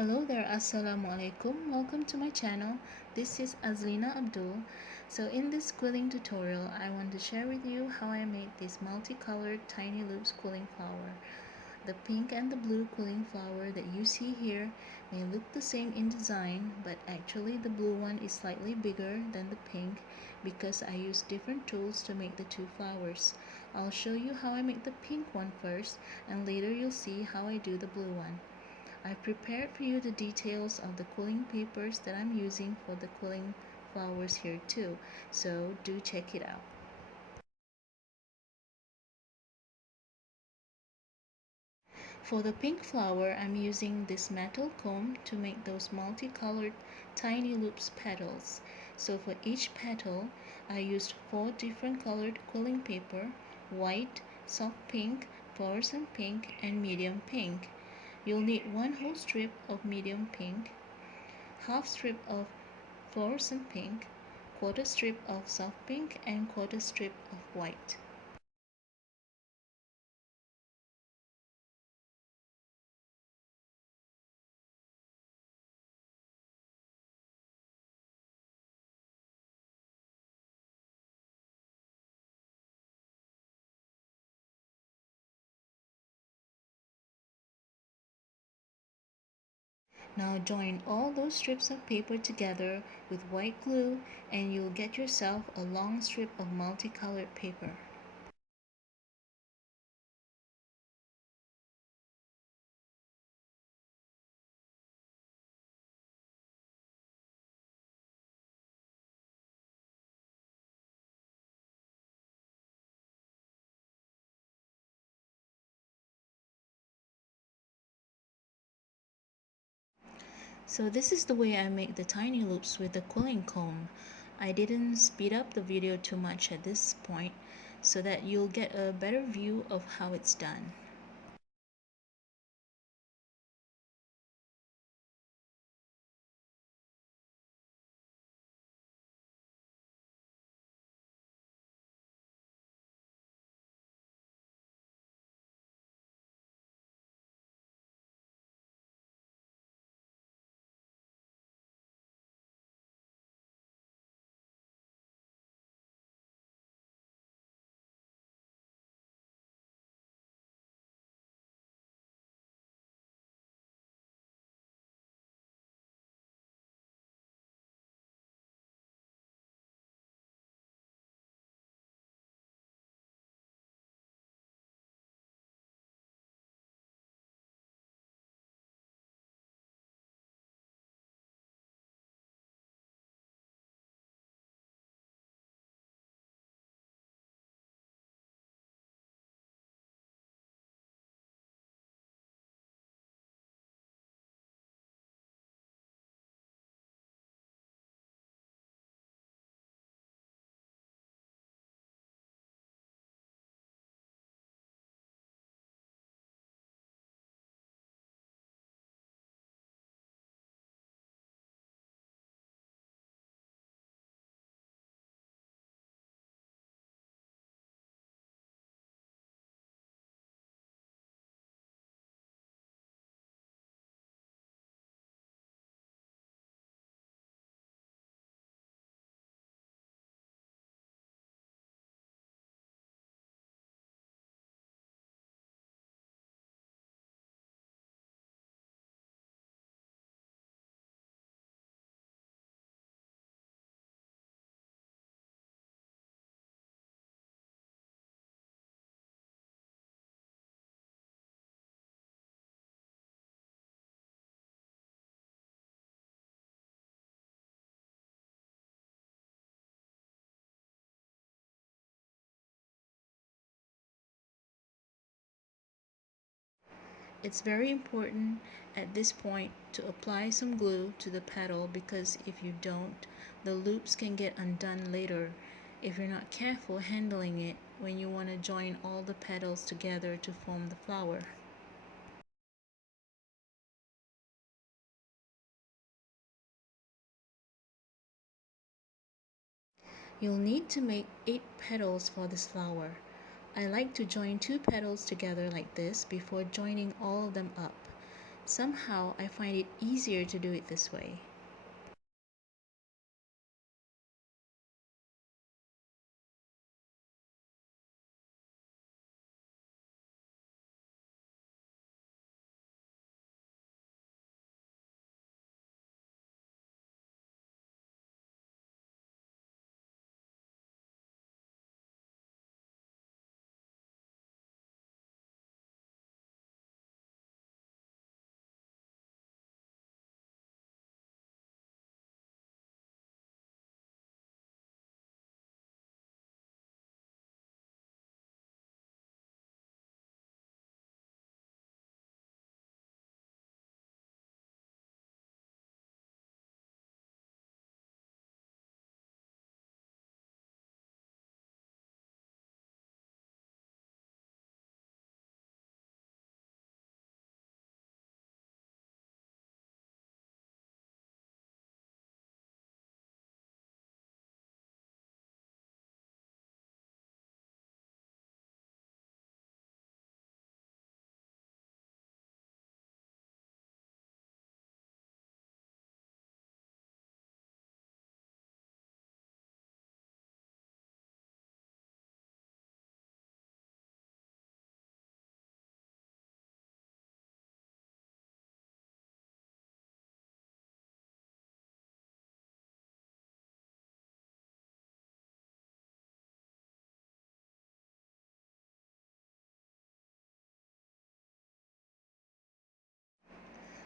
Hello there, Assalamu alaikum. Welcome to my channel. This is Azlina Abdul. So in this quilling tutorial, I want to share with you how I made this multicolored tiny loops quilling flower. The pink and the blue quilling flower that you see here may look the same in design, but actually the blue one is slightly bigger than the pink because I used different tools to make the two flowers. I'll show you how I make the pink one first, and later you'll see how I do the blue one. I've prepared for you the details of the quilling papers that I'm using for the quilling flowers here too, so do check it out. For the pink flower, I'm using this metal comb to make those multicolored tiny loops petals. So for each petal, I used 4 different colored quilling paper: white, soft pink, fluorescent pink, and medium pink. You'll need 1 whole strip of medium pink, half strip of fluorescent pink, quarter strip of soft pink, and quarter strip of white. Now join all those strips of paper together with white glue and you'll get yourself a long strip of multicolored paper. So this is the way I make the tiny loops with the quilling comb. I didn't speed up the video too much at this point so that you'll get a better view of how it's done. It's very important at this point to apply some glue to the petal because if you don't, the loops can get undone later if you're not careful handling it when you want to join all the petals together to form the flower. You'll need to make 8 petals for this flower. I like to join 2 petals together like this before joining all of them up. Somehow I find it easier to do it this way.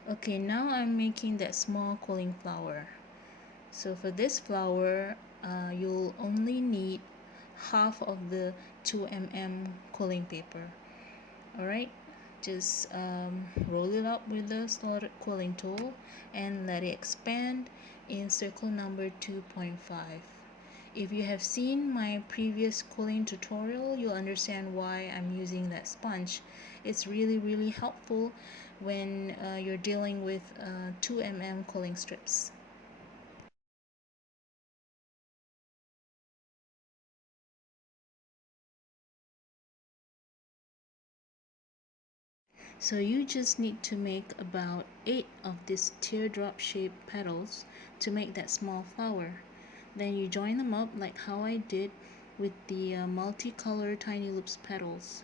Okay, now I'm making that small quilling flower. So for this flower, you'll only need half of the 2 mm quilling paper. Alright, just roll it up with the slotted quilling tool and let it expand in circle number 2.5. If you have seen my previous quilling tutorial, you'll understand why I'm using that sponge. It's really helpful when you're dealing with 2 mm quilling strips. So you just need to make about 8 of these teardrop shaped petals to make that small flower. Then you join them up like how I did with the multicolor tiny loops petals.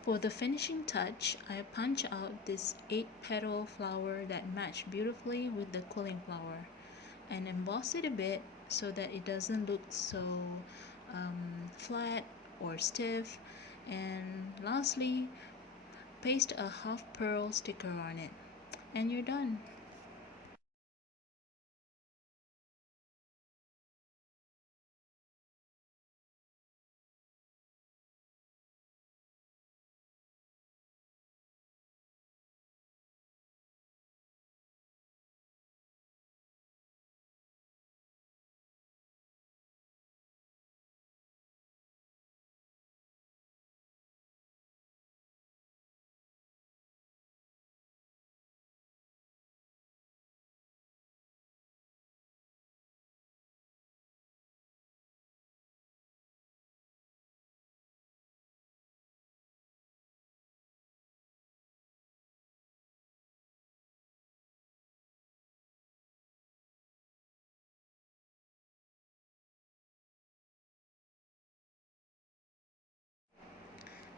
For the finishing touch, I punch out this 8 petal flower that match beautifully with the cooling flower and emboss it a bit so that it doesn't look so flat or stiff. And lastly, paste a half pearl sticker on it and you're done.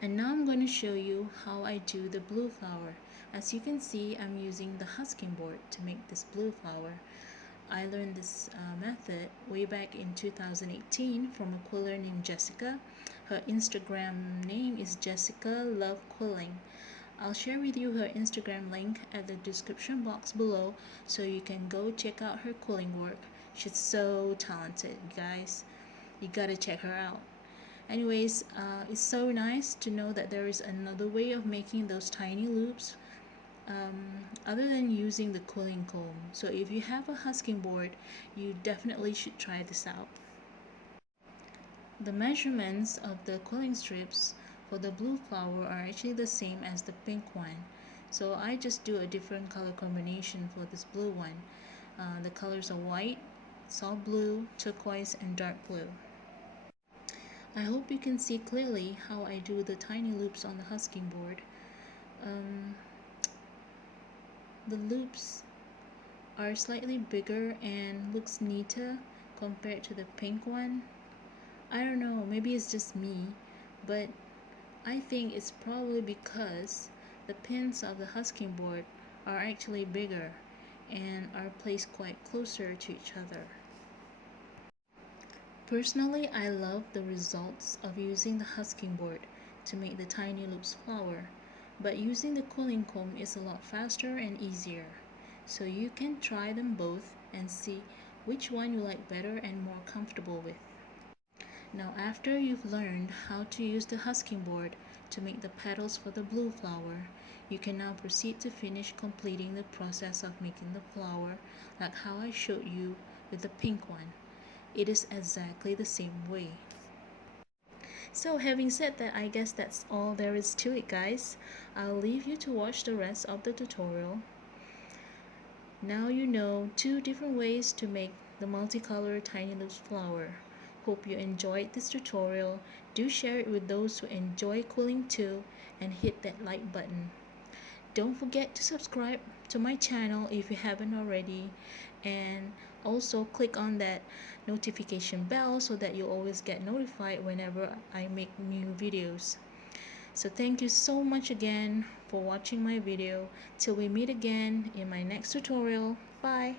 And now I'm going to show you how I do the blue flower. As you can see, I'm using the husking board to make this blue flower. I learned this method way back in 2018 from a quiller named Jessica. Her Instagram name is Jessica Love Quilling. I'll share with you her Instagram link at the description box below so you can go check out her quilling work. She's so talented, guys. You gotta check her out. Anyways, it's so nice to know that there is another way of making those tiny loops other than using the quilling comb. So if you have a husking board, you definitely should try this out. The measurements of the quilling strips for the blue flower are actually the same as the pink one. So I just do a different color combination for this blue one. The colors are white, soft blue, turquoise, and dark blue. I hope you can see clearly how I do the tiny loops on the husking board. The loops are slightly bigger and looks neater compared to the pink one. I don't know, maybe it's just me, but I think it's probably because the pins of the husking board are actually bigger and are placed quite closer to each other. Personally, I love the results of using the husking board to make the tiny loops flower, but using the quilling comb is a lot faster and easier. So you can try them both and see which one you like better and more comfortable with. Now after you've learned how to use the husking board to make the petals for the blue flower, you can now proceed to finish completing the process of making the flower like how I showed you with the pink one. It is exactly the same way. So having said that, I guess that's all there is to it, guys. I'll leave you to watch the rest of the tutorial. Now you know 2 different ways to make the multicolor tiny loops flower. Hope you enjoyed this tutorial. Do share it with those who enjoy quilling too and hit that like button. Don't forget to subscribe to my channel if you haven't already, and also click on that notification bell so that you always get notified whenever I make new videos. So thank you so much again for watching my video. Till we meet again in my next tutorial. Bye.